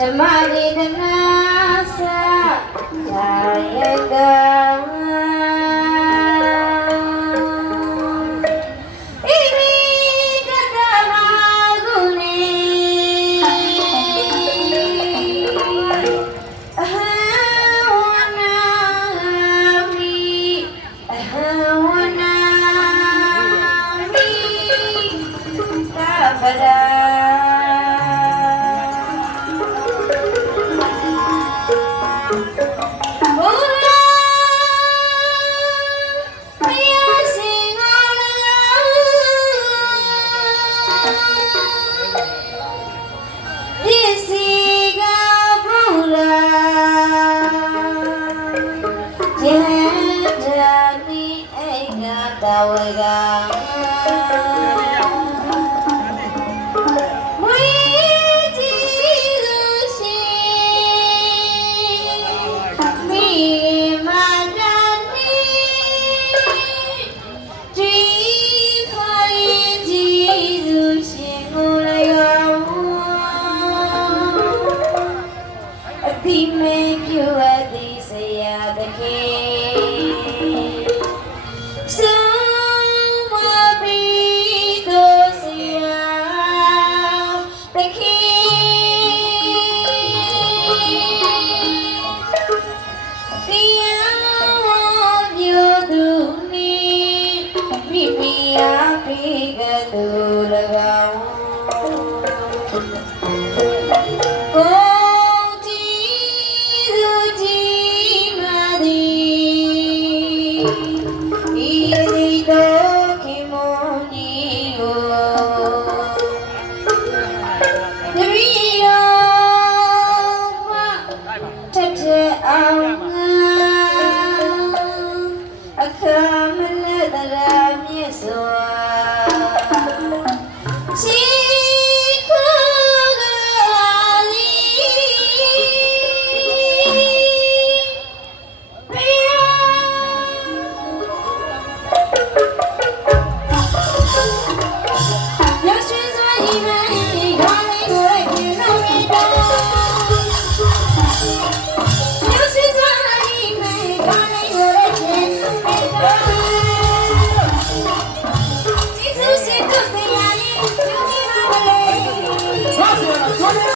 Tamari Damnasa Jaya Gaya Música 哦。